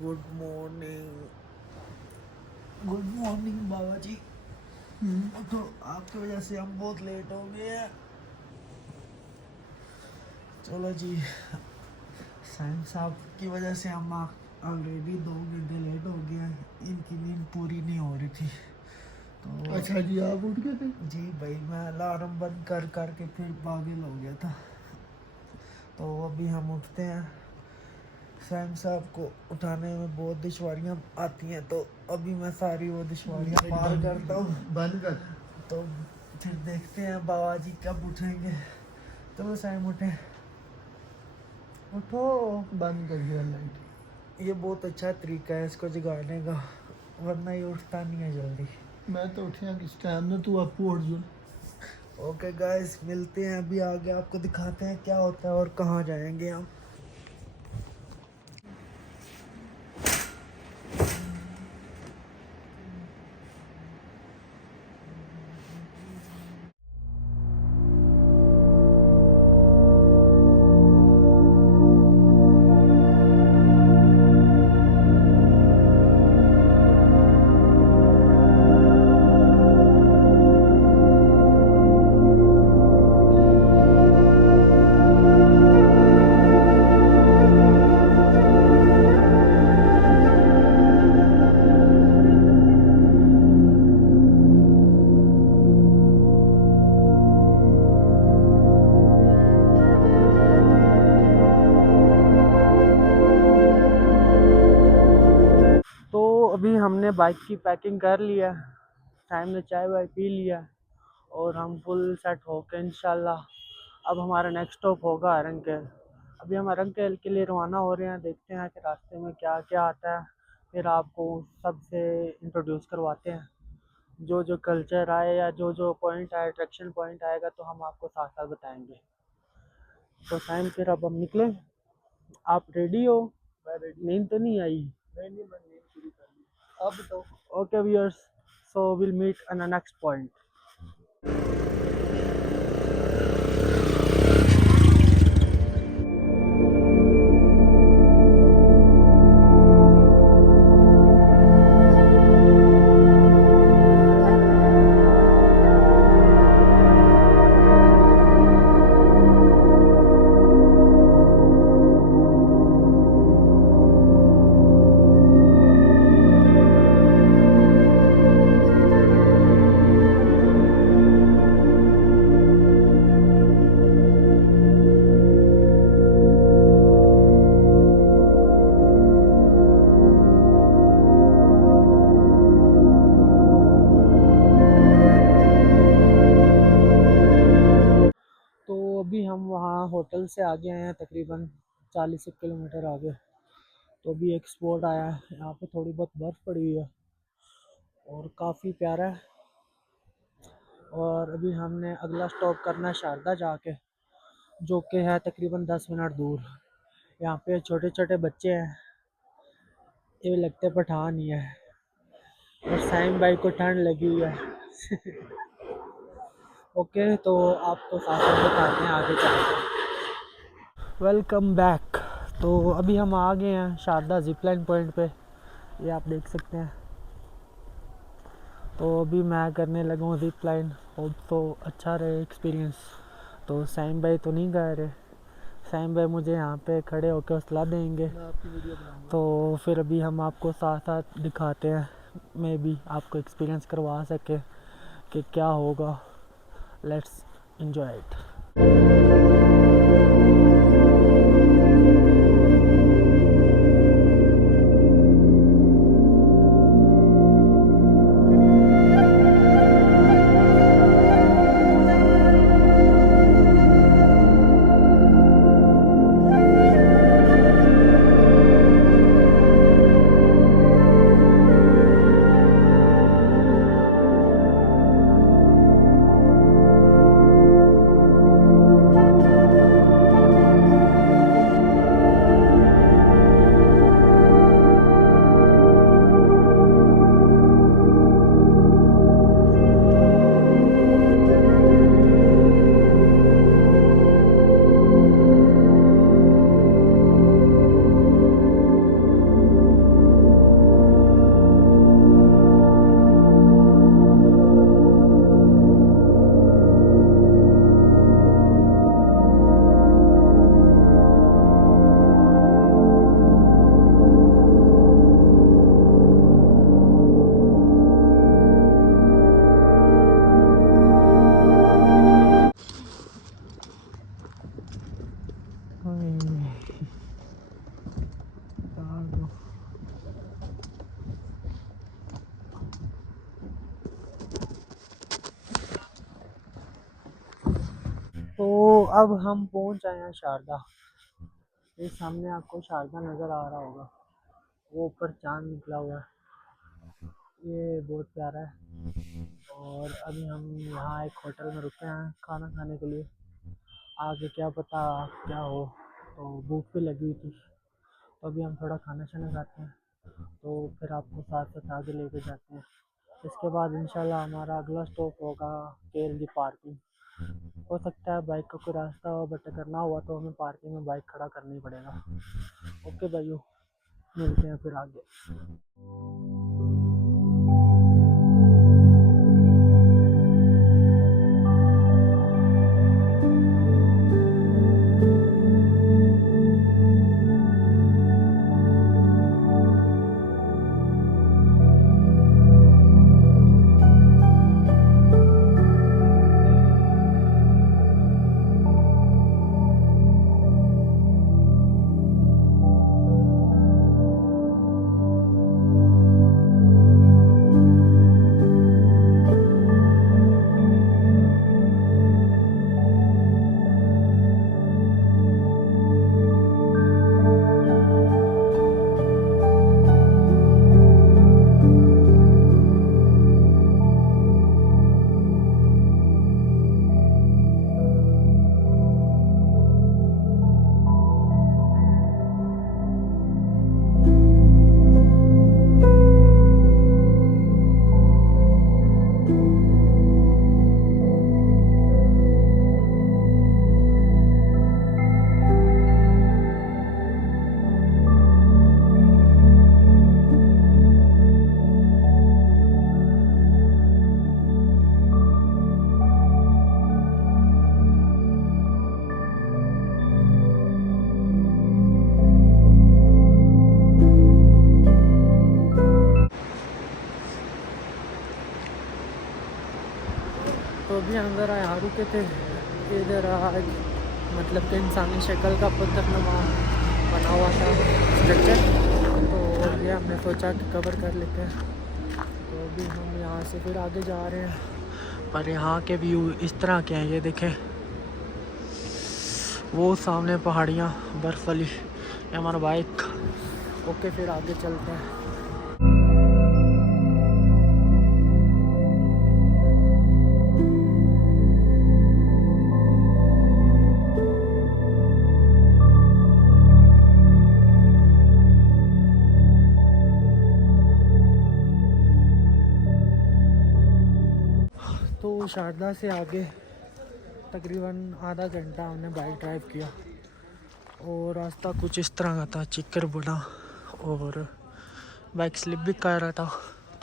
Good morning. Good morning बाबा जी। तो आपकी वजह से हम बहुत लेट हो गए हैं। चलो जी, साइम साहब की वजह से हम ऑलरेडी 2 घंटे लेट हो गए हैं। इनकी नींद पूरी नहीं हो रही थी तो अच्छा जी, आप उठ गए थे? जी भाई, मैं अलार्म बंद कर करके फिर पागल हो गया था। तो अभी हम उठते हैं। सैम साहब को उठाने में बहुत दुश्वारियाँ आती हैं, तो अभी मैं सारी वो दुश्वारियाँ पार करता हूँ। बंद कर। तो फिर देखते हैं बाबा जी कब उठेंगे। चलो सैम उठे, उठो। बंद कर दिया लाइट। ये बहुत अच्छा तरीका है इसको जगाने का, वरना ये उठता नहीं है जल्दी। मैं तो उठिया किस टाइम ना, तू आपू उठ जो। ओके गाइस, मिलते हैं अभी आगे, आपको दिखाते हैं क्या होता है और कहाँ जाएंगे हम। तो अभी हमने बाइक की पैकिंग कर लिया, टाइम ने चाय वाय पी लिया और हम फुल सेट होके इंशाल्लाह अब हमारा नेक्स्ट स्टॉप होगा अरंकेल। अभी हम अरंकेल के लिए रवाना हो रहे हैं, देखते हैं कि रास्ते में क्या क्या आता है, फिर आपको सबसे इंट्रोड्यूस करवाते हैं। जो जो कल्चर आए या जो जो पॉइंट आए, अट्रैक्शन पॉइंट आएगा तो हम आपको साथ साथ बताएंगे। तो टाइम फिर अब हम निकले। आप रेडी हो? नींद तो नहीं आई? नहीं, मैं नींद पूरी कर ली। अब तो okay viewers, so will meet on the next point. तो अभी हम वहाँ होटल से आगे आए हैं, तकरीबन 40 किलोमीटर आगे। तो अभी एक स्पॉट आया है, यहाँ पे थोड़ी बहुत बर्फ़ पड़ी हुई है और काफ़ी प्यारा है। और अभी हमने अगला स्टॉप करना है शारदा जाके, जो कि है तकरीबन 10 मिनट दूर। यहाँ पे छोटे छोटे बच्चे हैं, ये लगते पठान ही है। और साइम भाई को ठंड लगी हुई है। ओके, तो आपको साथ साथ बताते हैं आगे चल के। Welcome back. तो अभी हम आ गए हैं शारदा जिपलाइन पॉइंट पे, ये आप देख सकते हैं। तो अभी मैं करने लगा हूँ जिपलाइन, होप तो अच्छा रहे एक्सपीरियंस। तो सैम भाई तो नहीं गए रहे, सैम भाई मुझे यहाँ पे खड़े होकर हौसला देंगे। मैं आपकी वीडियो बनाऊंगा। तो फिर अभी हम आपको साथ साथ दिखाते हैं, मे बी आपको एक्सपीरियंस करवा सके कि क्या होगा। Let's enjoy it. तो अब हम पहुंच आए हैं शारदा। ये सामने आपको शारदा नज़र आ रहा होगा, वो ऊपर चांद निकला हुआ है, ये बहुत प्यारा है। और अभी हम यहाँ एक होटल में रुके हैं खाना खाने के लिए, आगे क्या पता क्या हो। तो भूख भी लगी हुई थी, तो अभी हम थोड़ा खाना शाना खाते हैं, तो फिर आपको साथ साथ आगे लेके जाते हैं। इसके बाद इंशाल्लाह हमारा अगला स्टॉप होगा KLD पार्किंग। हो सकता है बाइक का कोई रास्ता हो, बट अगर ना हुआ तो हमें पार्किंग में बाइक खड़ा करना ही पड़ेगा। ओके भाइयों, मिलते हैं फिर आगे। तो अभी अंदर यहाँ रुके थे, इधर आज मतलब कि इंसानी शक्ल का पत्थरनुमा बना हुआ था स्ट्रक्चर, तो ये हमने सोचा कि कवर कर लेते हैं। तो अभी हम यहाँ से फिर आगे जा रहे हैं, पर यहाँ के व्यू इस तरह के हैं, ये देखें वो सामने पहाड़ियाँ बर्फ़ वाली, ये हमारा बाइक। ओके फिर आगे चलते हैं। तो शारदा से आगे तकरीबन आधा घंटा हमने बाइक ड्राइव किया, और रास्ता कुछ इस तरह का था, चिक्कर बना, और बाइक स्लिप भी कर रहा था,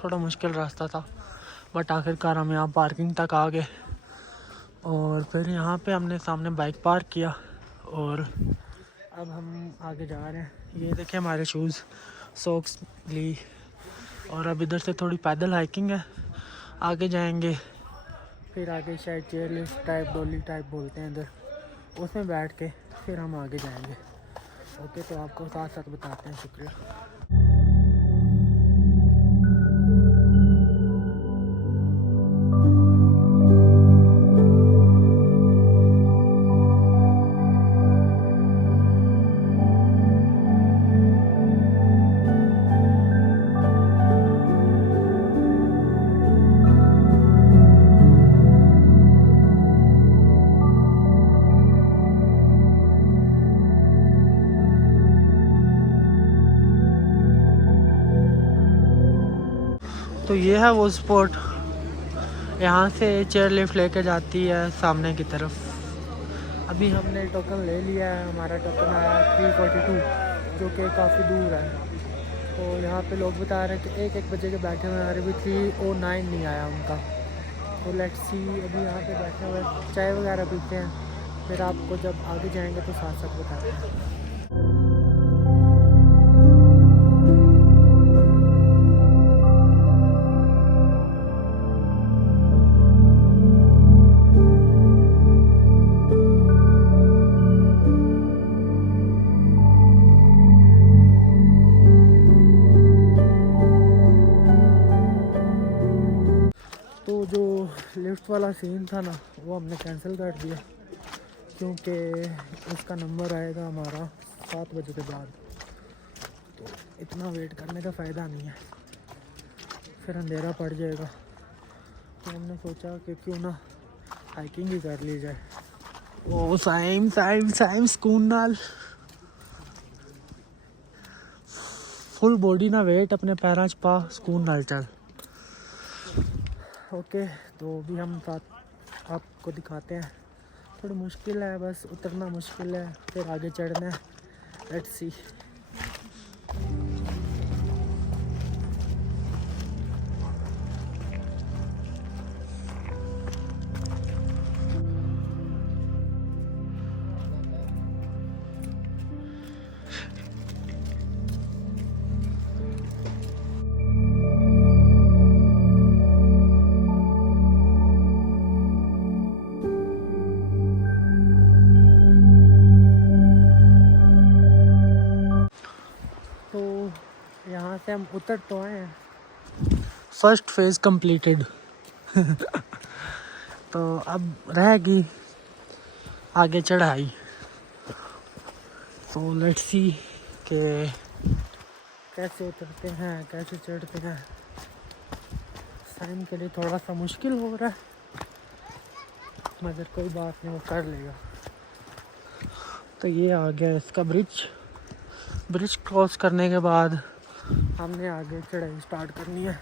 थोड़ा मुश्किल रास्ता था, बट आखिरकार हम यहाँ पार्किंग तक आ गए। और फिर यहाँ पे हमने सामने बाइक पार्क किया, और अब हम आगे जा रहे हैं। ये देखें हमारे शूज़, सॉक्स ली, और अब इधर से थोड़ी पैदल हाइकिंग है, आगे जाएंगे, फिर आगे शायद चेयर लिफ्ट टाइप, डोली टाइप बोलते हैं इधर, उसमें बैठ के फिर हम आगे जाएंगे। ओके, तो आपको साथ साथ बताते हैं। शुक्रिया। तो ये है वो स्पॉट, यहाँ से चेयर लिफ्ट लेके जाती है सामने की तरफ। अभी हमने टोकन ले लिया है, हमारा टोकन आया 342, जो कि काफ़ी दूर है। तो यहाँ पे लोग बता रहे हैं कि एक बजे के बैठे हुए हैं, अभी 309 नहीं आया उनका। तो लेट्स सी, अभी यहाँ पे बैठे हुए चाय वगैरह पीते हैं, फिर आपको जब आगे जाएंगे तो साथ साथ बताते हैं। तो जो लिफ्ट वाला सीन था ना, वो हमने कैंसिल कर दिया, क्योंकि उसका नंबर आएगा हमारा 7 बजे के बाद, तो इतना वेट करने का फ़ायदा नहीं है, फिर अंधेरा पड़ जाएगा। तो हमने सोचा कि क्यों ना हाइकिंग ही कर ली जाए। ओ साइम साइम साइम सुकून नाल फुल बॉडी ना वेट अपने पैरों च पा, सुकून नाल चल। ओके, तो अभी हम साथ आपको दिखाते हैं। थोड़ी मुश्किल है, बस उतरना मुश्किल है, फिर आगे चढ़ना है। Let's see. तो यहाँ से हम उतर तो आए हैं, फर्स्ट फेज़ कंप्लीटेड। तो अब रहेगी आगे चढ़ाई। तो लेट्स सी कि कैसे उतरते हैं, कैसे चढ़ते हैं। साइम के लिए थोड़ा सा मुश्किल हो रहा है, मगर कोई बात नहीं, वो कर लेगा। तो ये आ गया इसका ब्रिज क्रॉस करने के बाद हमने आगे चढ़ाई स्टार्ट करनी है।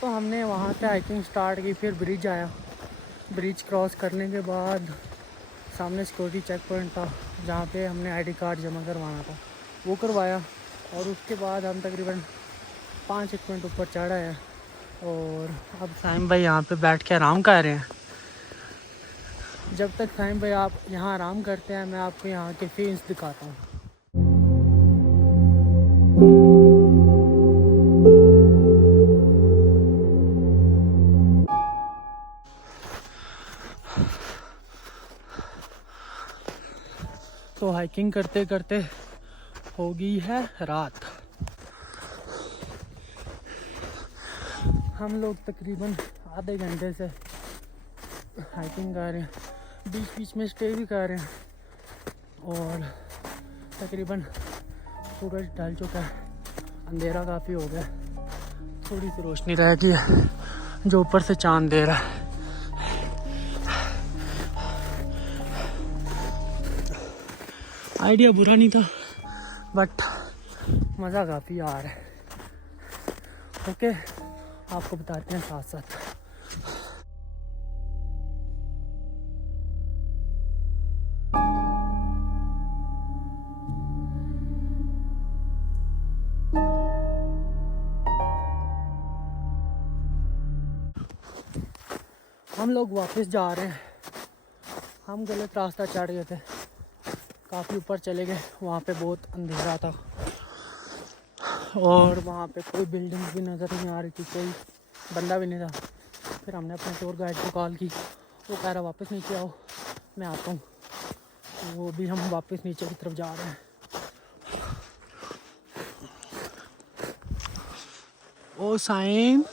तो हमने वहाँ से हाइकिंग स्टार्ट की, फिर ब्रिज आया। ब्रिज क्रॉस करने के बाद सामने सिक्योरिटी चेक पॉइंट था, जहाँ पे हमने आईडी कार्ड जमा करवाना था, वो करवाया। और उसके बाद हम तकरीबन 5-1 मिनट ऊपर चढ़ा है। और अब साइम भाई यहाँ पे बैठ के आराम कर रहे हैं। जब तक साइम भाई आप यहाँ आराम करते हैं, मैं आपको यहाँ के फीस दिखाता हूँ। तो हाइकिंग करते करते हो गई है रात। हम लोग तकरीबन आधे घंटे से हाइकिंग कर रहे हैं, बीच बीच में स्टे भी कर रहे हैं। और तकरीबन सूरज ढल चुका है, अंधेरा काफ़ी हो गया, थोड़ी सी रोशनी रह गई है जो ऊपर से चांद दे रहा है। आइडिया बुरा नहीं था, बट मज़ा काफ़ी आ रहा है। ओके, आपको बताते हैं साथ साथ। हम लोग वापस जा रहे हैं। हम गलत रास्ता चढ़ गए थे, काफ़ी ऊपर चले गए, वहाँ पे बहुत अंधेरा था और वहाँ पे कोई बिल्डिंग भी नज़र नहीं आ रही थी, कोई बंदा भी नहीं था। फिर हमने अपने टूर गाइड को कॉल की, वो कह रहा वापस नीचे आओ, मैं आता हूँ। तो वो भी हम वापस नीचे की तरफ जा रहे हैं। ओ साइम,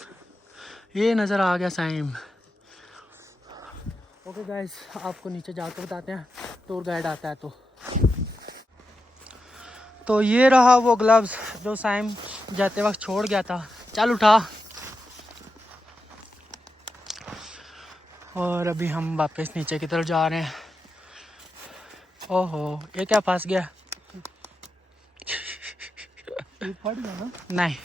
ये नज़र आ गया साइम। ओके गाइस, आपको नीचे जाकर बताते हैं, टूर गाइड आता है तो ये रहा वो ग्लव्स जो साइम जाते वक्त छोड़ गया था। चल उठा। और अभी हम वापस नीचे की तरफ जा रहे हैं। ओहो, ये क्या फंस गया। फट गया ना? नहीं,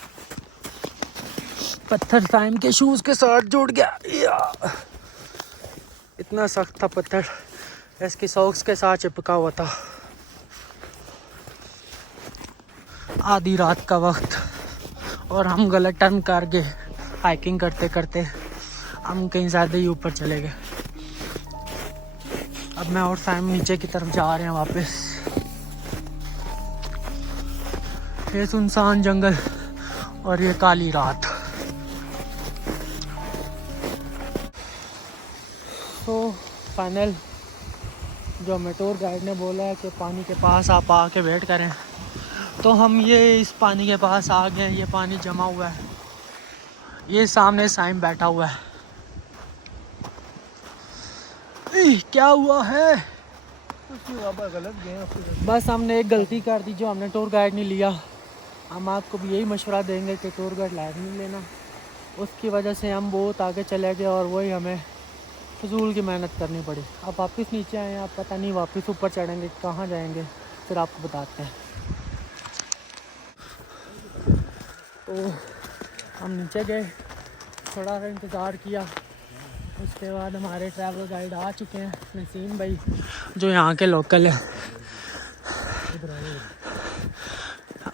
पत्थर साइम के शूज के साथ जुड़ गया या। इतना सख्त था पत्थर, इसकी सॉक्स के साथ चिपका हुआ था। आधी रात का वक्त और हम गलत टर्न कर गए। हाइकिंग करते करते हम कहीं ज़्यादा ही ऊपर चले गए। अब मैं और साइम नीचे की तरफ जा रहे हैं वापस। ये सुनसान जंगल और ये काली रात। तो फाइनल जो हमें टूर गाइड ने बोला है कि पानी के पास आप आके वेट करें, तो हम ये इस पानी के पास आ गए। ये पानी जमा हुआ है, ये सामने साइम बैठा हुआ है। क्या हुआ है? गलत गए। बस हमने एक गलती कर दी, जो हमने टूर गाइड नहीं लिया। हम आपको भी यही मशवरा देंगे कि टूर गाइड लाइफ नहीं लेना। उसकी वजह से हम बहुत आगे चले गए और वही हमें फजूल की मेहनत करनी पड़ी। अब वापस नीचे आए हैं, आप पता नहीं वापस ऊपर चढ़ेंगे कहाँ जाएंगे, फिर आपको बताते हैं। तो हम नीचे गए, थोड़ा सा इंतज़ार किया। उसके बाद हमारे ट्रैवल गाइड आ चुके हैं, नसीम भाई, जो यहाँ के लोकल है।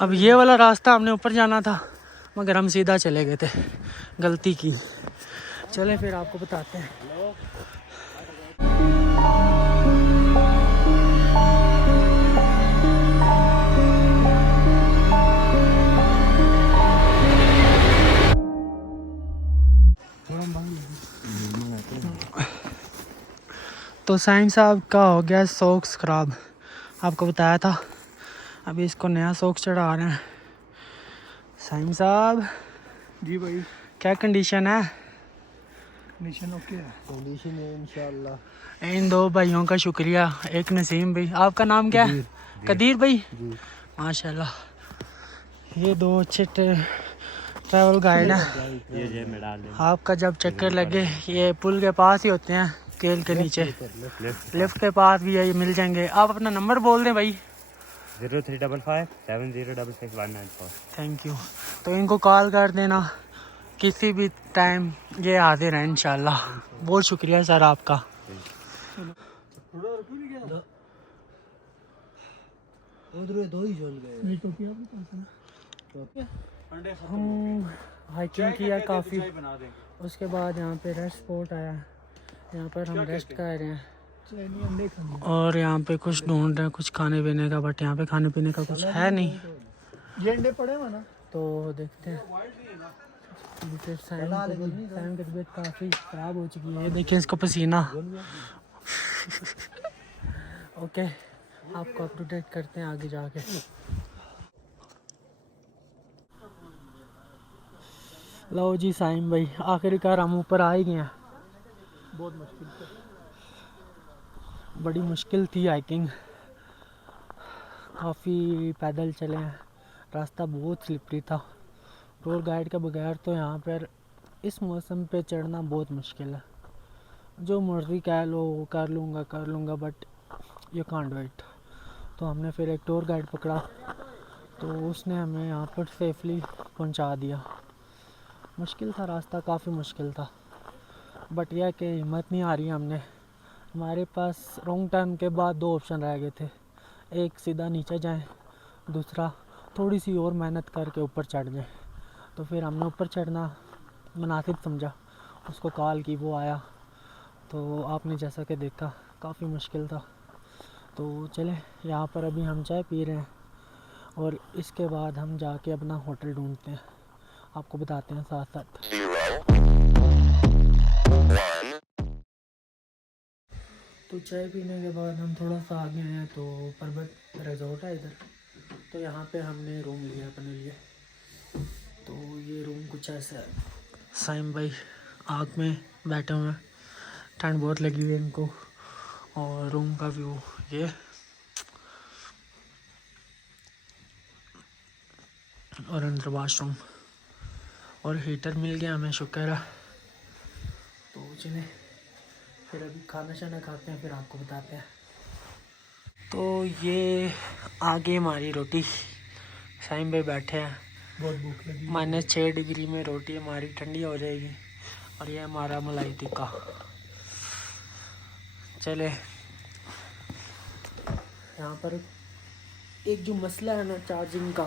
अब ये वाला रास्ता हमने ऊपर जाना था, मगर हम सीधा चले गए थे, गलती की। चलें फिर आपको बताते हैं। तो साइम साहब का हो गया सॉक्स ख़राब, आपको बताया था। अभी इसको नया सॉक्स चढ़ा रहे हैं। साइम साहब जी भाई, क्या कंडीशन है? कंडीशन ओके है। कंडीशन है इंशाल्लाह। इन दो भाइयों का शुक्रिया, एक नसीम भाई, आपका नाम क्या है? कदीर भाई जी। माशाल्लाह, ये दो अच्छे ट्रैवल गाइड हैं। आपका जब चक्कर लगे, ये पुल के पास ही होते हैं, केल के नीचे, लिफ्ट के पास भी है, ये मिल जाएंगे। आप अपना नंबर बोल दें भाई। 0355 7066 थैंक यू। तो इनको कॉल कर देना किसी भी टाइम, ये हाजिर हैं इंशाल्लाह। बहुत शुक्रिया सर आपका। हम हाइकिंग किया काफ़ी, उसके बाद यहाँ पे रेस्ट स्पॉट आया, यहाँ पर हम रेस्ट कर रहे हैं और यहाँ पे कुछ ढूंढ रहे हैं कुछ खाने पीने का, बट यहाँ पे खाने पीने का कुछ है नहीं। ये अंडे पड़े हैं ना, तो देखते हैं। साइम की तबीयत काफ़ी ख़राब हो चुकी है, ये देखिए इसको पसीना। ओके, आपको अप टू डेट करते हैं आगे जाके। लो जी साइम भाई, आखिरकार हम ऊपर आ ही गए हैं। बहुत मुश्किल से, बड़ी मुश्किल थी हाइकिंग, काफ़ी पैदल चले हैं, रास्ता बहुत स्लिपरी था। टूर गाइड के बगैर तो यहाँ पर इस मौसम पे चढ़ना बहुत मुश्किल है। जो मर्ज़ी कह लो कर लूँगा, but you can't do it. तो हमने फिर एक टूर गाइड पकड़ा, तो उसने हमें यहाँ पर सेफली पहुँचा दिया। मुश्किल था रास्ता, काफ़ी मुश्किल था, बट यह कि हिम्मत नहीं आ रही हमने। हमारे पास रॉन्ग टर्न के बाद दो ऑप्शन रह गए थे, एक सीधा नीचे जाएं, दूसरा थोड़ी सी और मेहनत करके ऊपर चढ़ जाएं। तो फिर हमने ऊपर चढ़ना मुनासिब समझा, उसको कॉल की, वो आया। तो आपने जैसा कि देखा काफ़ी मुश्किल था। तो चले, यहाँ पर अभी हम चाय पी रहे हैं और इसके बाद हम जाके अपना होटल ढूंढते हैं, आपको बताते हैं साथ साथ। तो चाय पीने के बाद हम थोड़ा सा आगे आए हैं, तो पर्वत रिजॉर्ट है इधर, तो यहाँ पे हमने रूम लिया अपने लिए। तो ये रूम कुछ ऐसा है। साइम भाई आग में बैठे हुए हैं, ठंड बहुत लगी हुई है इनको। और रूम का व्यू ये, और अंदर वाशरूम और हीटर मिल गया हमें, शुक्र है। तो चलें फिर अभी खाना शाना खाते हैं, फिर आपको बताते हैं। तो ये आगे हमारी रोटी साईं भाई बैठे हैं। बहुत भूख लगी। -6 डिग्री में रोटी हमारी ठंडी हो जाएगी और ये हमारा मलाई टिक्का। चले, यहाँ पर एक जो मसला है ना चार्जिंग का,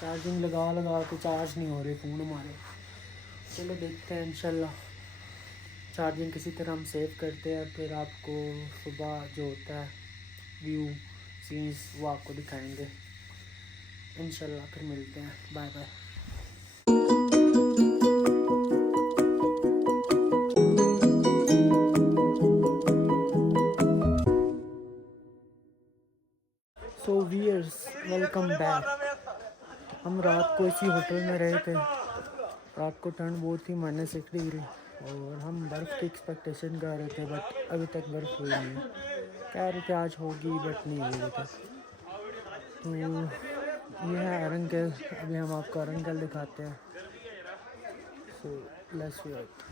चार्जिंग लगा लगा के चार्ज नहीं हो रहे फ़ोन हमारे। चलो देखते हैं, इंशाल्लाह चार्जिंग किसी तरह हम सेव करते हैं, फिर आपको सुबह जो होता है व्यू सीन्स वो आपको दिखाएंगे इंशाल्लाह। फिर मिलते हैं, bye bye. So viewers, welcome back. हम रात को इसी होटल में रहे थे। रात को ठंड बहुत थी, -6 डिग्री, और हम बर्फ़ की एक्सपेक्टेशन कर रहे थे, बट अभी तक बर्फ़ हुई नहीं है। कह रहे थे आज होगी, बट नहीं हुई अभी तक। तो ये है अरंगल। अभी हम आपको अरंगल दिखाते हैं। So let's wait.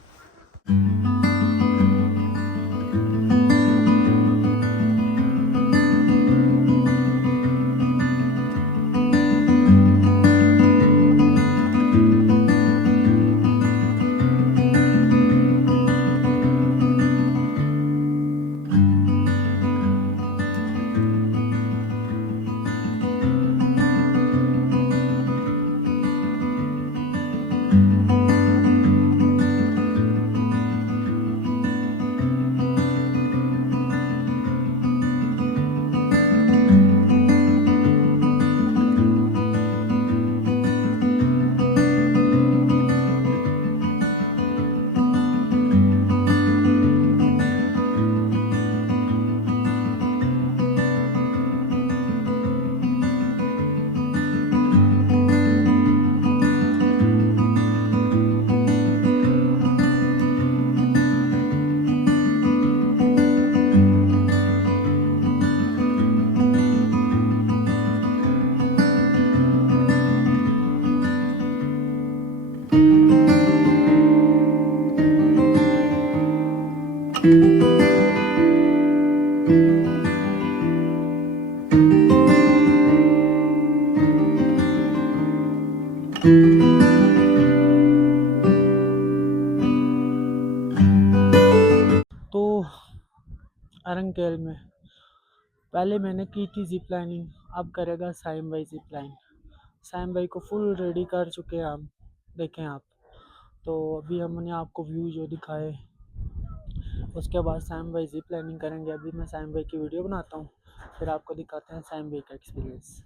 तो अरंगेल में पहले मैंने की थी जिप लाइनिंग, अब करेगा साइम भाई जिप लाइन। साइम भाई को फुल रेडी कर चुके हैं हम, देखें आप। तो अभी हमने आपको व्यू जो दिखाए, उसके बाद साइम भाई जिप लाइनिंग करेंगे। अभी मैं साइम भाई की वीडियो बनाता हूँ, फिर आपको दिखाते हैं साइम भाई का एक्सपीरियंस।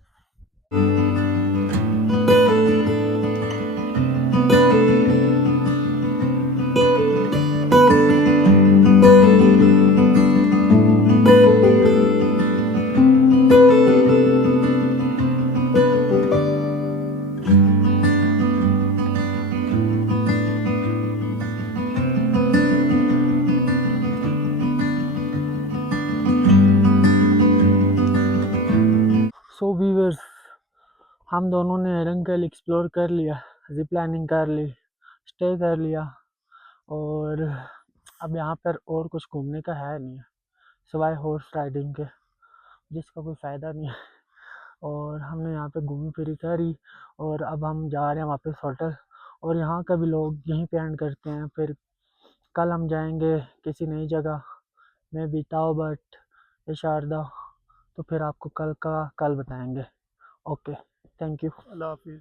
सो व्यूअर्स, हम दोनों ने अरंगल एक्सप्लोर कर लिया, जिप प्लानिंग कर ली, स्टे कर लिया, और अब यहाँ पर और कुछ घूमने का है नहीं है सिवाय हॉर्स राइडिंग के, जिसका कोई फ़ायदा नहीं है। और हमने यहाँ पे घूमी फिरी करी, और अब हम जा रहे हैं वापस होटल। और यहाँ का भी लोग यहीं पे एंड करते हैं। फिर कल हम जाएंगे किसी नई जगह में, बीताओ बट या शारदा। तो फिर आपको कल का कल बताएंगे। ओके, थैंक यू, अल्लाह हाफिज़।